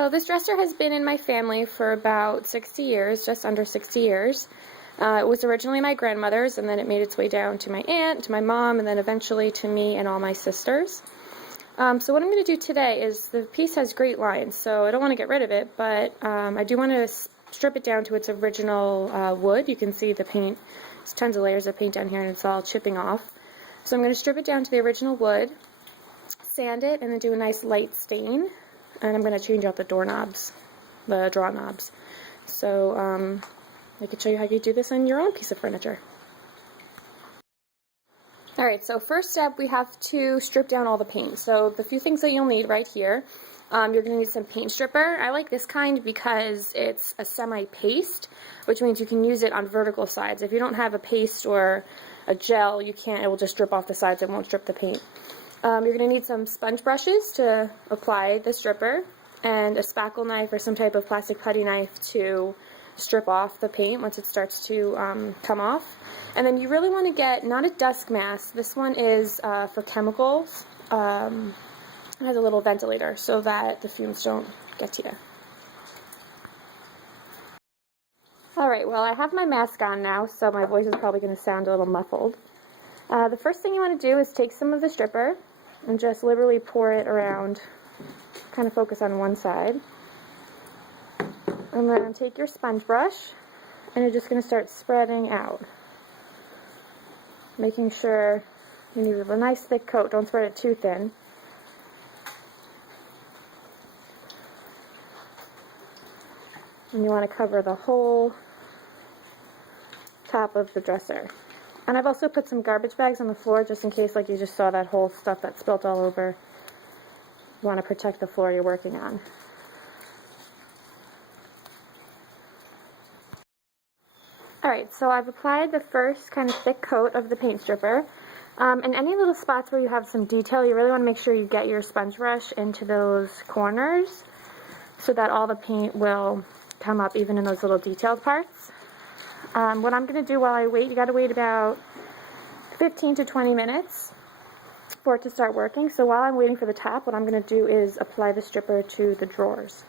So this dresser has been in my family for about 60 years, just under 60 years. It was originally my grandmother's, and then it made its way down to my aunt, to my mom, and then eventually to me and all my sisters. So what I'm going to do today is, the piece has great lines, so I don't want to get rid of it, but I do want to strip it down to its original wood. You can see the paint, there's tons of layers of paint down here, and it's all chipping off. So I'm going to strip it down to the original wood, sand it, and then do a nice light stain. And I'm going to change out the doorknobs, the draw knobs. So I can show you how you do this on your own piece of furniture. Alright, so first step, we have to strip down all the paint. So the few things that you'll need right here, you're going to need some paint stripper. I like this kind because it's a semi-paste, which means you can use it on vertical sides. If you don't have a paste or a gel, you can't, it will just strip off the sides, it won't strip the paint. You're going to need some sponge brushes to apply the stripper, and a spackle knife or some type of plastic putty knife to strip off the paint once it starts to come off. And then you really want to get, not a dust mask, this one is for chemicals. It has a little ventilator so that the fumes don't get to you. Alright, well, I have my mask on now, so my voice is probably going to sound a little muffled. The first thing you want to do is take some of the stripper and just liberally pour it around, kind of focus on one side. And then take your sponge brush, and you're just going to start spreading out. Making sure you need a nice thick coat, don't spread it too thin. And you want to cover the whole top of the dresser. And I've also put some garbage bags on the floor just in case, like you just saw that whole stuff that spilt all over. You want to protect the floor you're working on. Alright, so I've applied the first kind of thick coat of the paint stripper. And any little spots where you have some detail, you really want to make sure you get your sponge brush into those corners so that all the paint will come up even in those little detailed parts. What I'm going to do while I wait, you got to wait about 15 to 20 minutes for it to start working. So while I'm waiting for the top, what I'm going to do is apply the stripper to the drawers.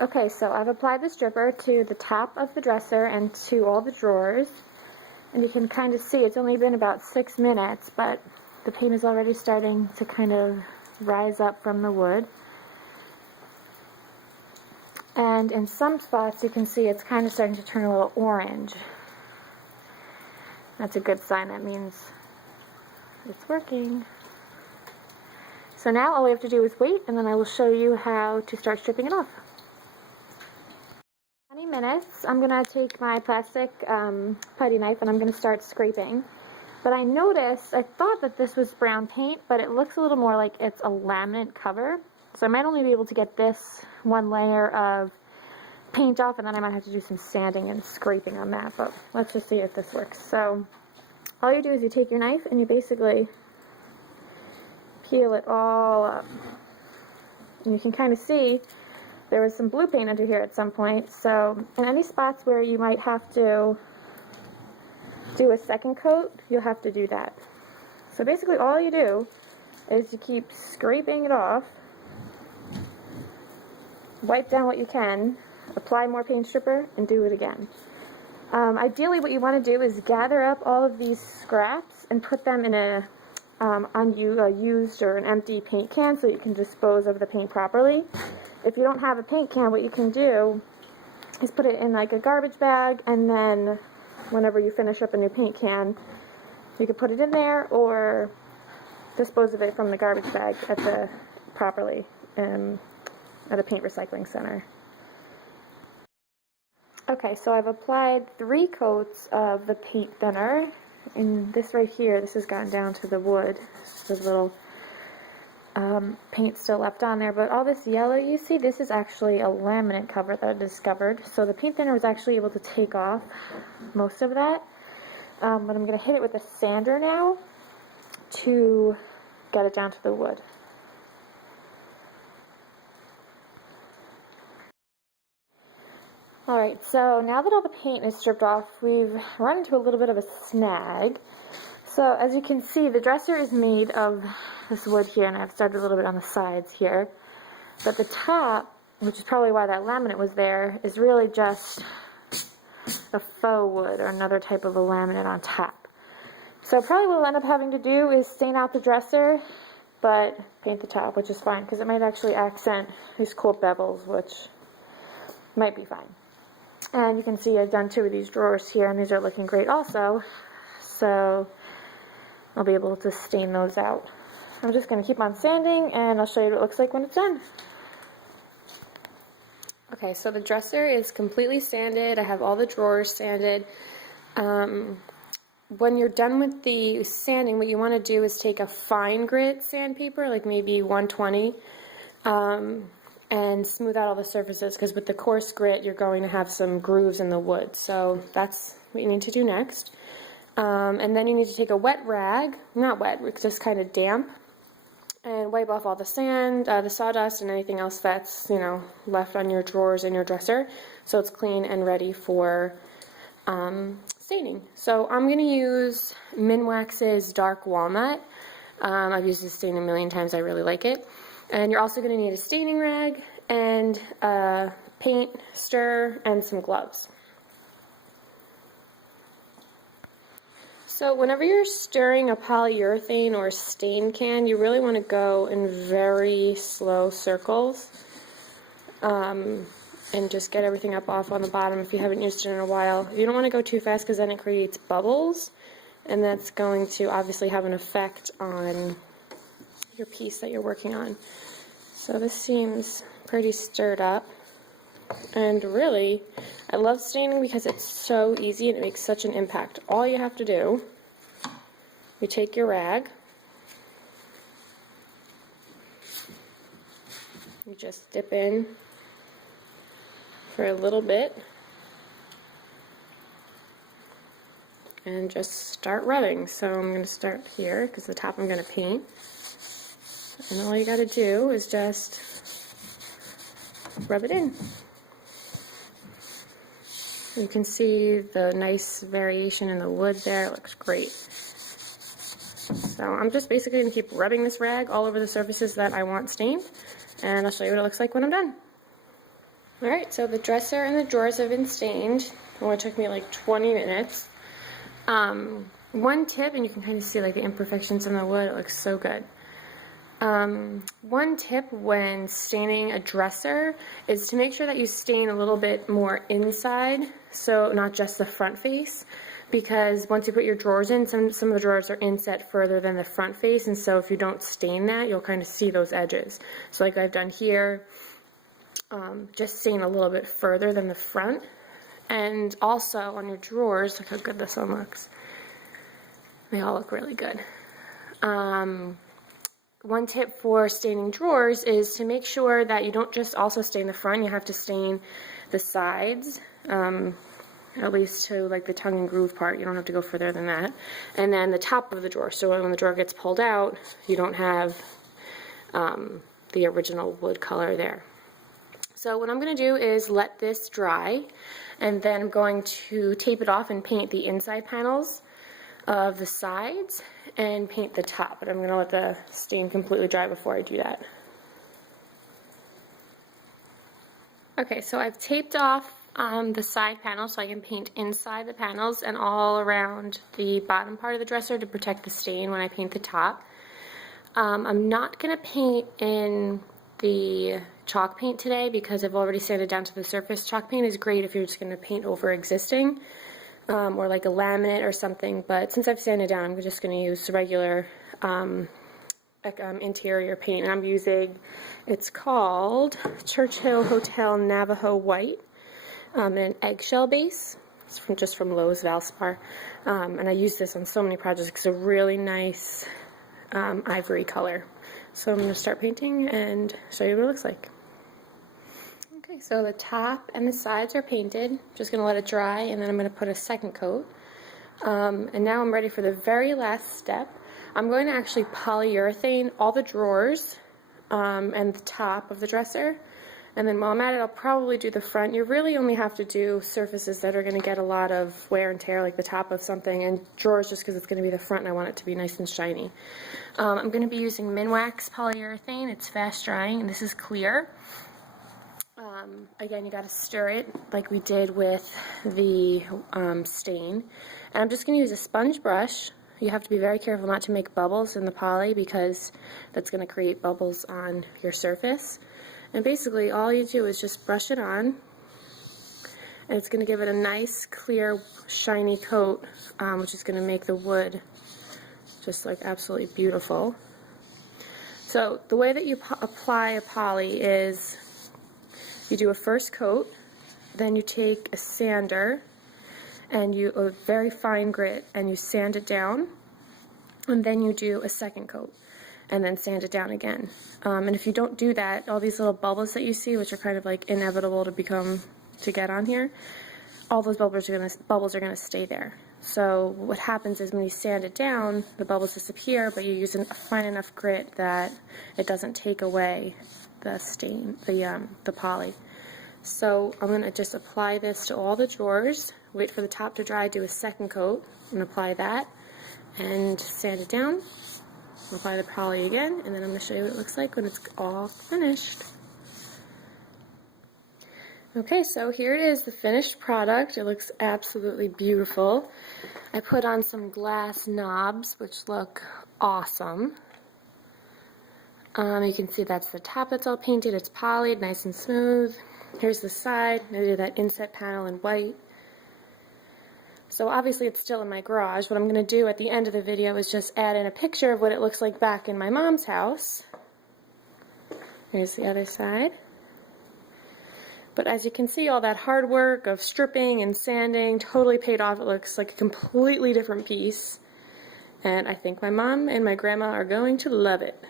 Okay, so I've applied the stripper to the top of the dresser and to all the drawers. And you can kind of see it's only been about 6 minutes, but the paint is already starting to kind of rise up from the wood. And in some spots you can see it's kind of starting to turn a little orange. That's a good sign. That means it's working. So now all we have to do is wait, and then I will show you how to start stripping it off. 20 minutes, I'm going to take my plastic putty knife and I'm going to start scraping. But I noticed, I thought that this was brown paint, but it looks a little more like it's a laminate cover. So I might only be able to get this one layer of paint off, and then I might have to do some sanding and scraping on that, but let's just see if this works. So all you do is you take your knife and you basically peel it all up. And you can kind of see there was some blue paint under here at some point, so in any spots where you might have to do a second coat, you'll have to do that. So basically all you do is you keep scraping it off, wipe down what you can, apply more paint stripper, and do it again. Ideally what you want to do is gather up all of these scraps and put them in a used or an empty paint can so you can dispose of the paint properly. If you don't have a paint can, what you can do is put it in like a garbage bag, and then whenever you finish up a new paint can, you can put it in there or dispose of it from the garbage bag at the properly at a paint recycling center. Okay, so I've applied 3 coats of the paint thinner, and this right here, this has gotten down to the wood. There's a little paint still left on there, but all this yellow you see, this is actually a laminate cover that I discovered. So the paint thinner was actually able to take off most of that, but I'm going to hit it with a sander now to get it down to the wood. Alright, so now that all the paint is stripped off, we've run into a little bit of a snag. So as you can see, the dresser is made of this wood here, and I've started a little bit on the sides here. But the top, which is probably why that laminate was there, is really just a faux wood or another type of a laminate on top. So probably what we'll end up having to do is stain out the dresser, but paint the top, which is fine, because it might actually accent these cool bevels, which might be fine. And you can see I've done 2 of these drawers here, and these are looking great also. So I'll be able to stain those out. I'm just going to keep on sanding, and I'll show you what it looks like when it's done. Okay, so the dresser is completely sanded. I have all the drawers sanded. When you're done with the sanding, what you want to do is take a fine grit sandpaper, like maybe 120, and smooth out all the surfaces, because with the coarse grit, you're going to have some grooves in the wood. So that's what you need to do next. And then you need to take a wet rag, not wet, just kind of damp, and wipe off all the sand, the sawdust, and anything else that's, left on your drawers in your dresser, so it's clean and ready for staining. So I'm going to use Minwax's Dark Walnut. I've used this stain a million times. I really like it. And you're also going to need a staining rag and a paint stir and some gloves. So whenever you're stirring a polyurethane or stain can, you really want to go in very slow circles. And just get everything up off on the bottom if you haven't used it in a while. You don't want to go too fast, because then it creates bubbles, and that's going to obviously have an effect on your piece that you're working on. So this seems pretty stirred up, and really I love staining because it's so easy and it makes such an impact. All you have to do, you take your rag, you just dip in for a little bit and just start rubbing. So I'm going to start here because the top I'm going to paint, and all you got to do is just rub it in. You can see the nice variation in the wood there. It looks great. So I'm just basically going to keep rubbing this rag all over the surfaces that I want stained, and I'll show you what it looks like when I'm done. Alright, so the dresser and the drawers have been stained. It only took me like 20 minutes. One tip, and you can kind of see like the imperfections in the wood, it looks so good. One tip when staining a dresser is to make sure that you stain a little bit more inside, so not just the front face, because once you put your drawers in, some of the drawers are inset further than the front face, and so if you don't stain that, you'll kind of see those edges. So like I've done here, just stain a little bit further than the front. And also on your drawers, look how good this one looks. They all look really good. One tip for staining drawers is to make sure that you don't just also stain the front, you have to stain the sides, at least to like the tongue and groove part. You don't have to go further than that. And then the top of the drawer, so when the drawer gets pulled out, you don't have the original wood color there. So what I'm going to do is let this dry, and then I'm going to tape it off and paint the inside panels of the sides and paint the top, but I'm going to let the stain completely dry before I do that. Okay, so I've taped off the side panels so I can paint inside the panels and all around the bottom part of the dresser to protect the stain when I paint the top. I'm not going to paint in the chalk paint today because I've already sanded down to the surface. Chalk paint is great if you're just going to paint over existing, or like a laminate or something, but since I've sanded down, I'm just going to use regular interior paint, and I'm using, it's called Churchill Hotel Navajo White, an eggshell base. It's just from Lowe's Valspar, and I use this on so many projects. It's a really nice ivory color. So I'm going to start painting and show you what it looks like. Okay, so the top and the sides are painted. Just going to let it dry, and then I'm going to put a second coat. And now I'm ready for the very last step. I'm going to actually polyurethane all the drawers and the top of the dresser, And then while I'm at it, I'll probably do the front. You really only have to do surfaces that are going to get a lot of wear and tear, like the top of something, and drawers just because it's going to be the front and I want it to be nice and shiny. I'm going to be using Minwax polyurethane. It's fast drying, and this is clear. Again, you got to stir it like we did with the stain. And I'm just going to use a sponge brush. You have to be very careful not to make bubbles in the poly because that's going to create bubbles on your surface. And basically all you do is just brush it on, and it's going to give it a nice, clear, shiny coat, which is going to make the wood just like absolutely beautiful. So the way that you apply a poly is you do a first coat, then you take a sander and a very fine grit, and you sand it down, and then you do a second coat and then sand it down again. And if you don't do that, all these little bubbles that you see, which are kind of like inevitable to get on here, all those bubbles are gonna stay there. So what happens is when you sand it down, the bubbles disappear, but you use a fine enough grit that it doesn't take away the stain, the poly. So I'm going to just apply this to all the drawers, wait for the top to dry, do a second coat, and apply that, and sand it down, apply the poly again, and then I'm going to show you what it looks like when it's all finished. Okay, so here it is, the finished product. It looks absolutely beautiful. I put on some glass knobs, which look awesome. You can see that's the top that's all painted. It's polyed, nice and smooth. Here's the side. I did that inset panel in white. So obviously it's still in my garage. What I'm going to do at the end of the video is just add in a picture of what it looks like back in my mom's house. Here's the other side. But as you can see, all that hard work of stripping and sanding totally paid off. It looks like a completely different piece. And I think my mom and my grandma are going to love it.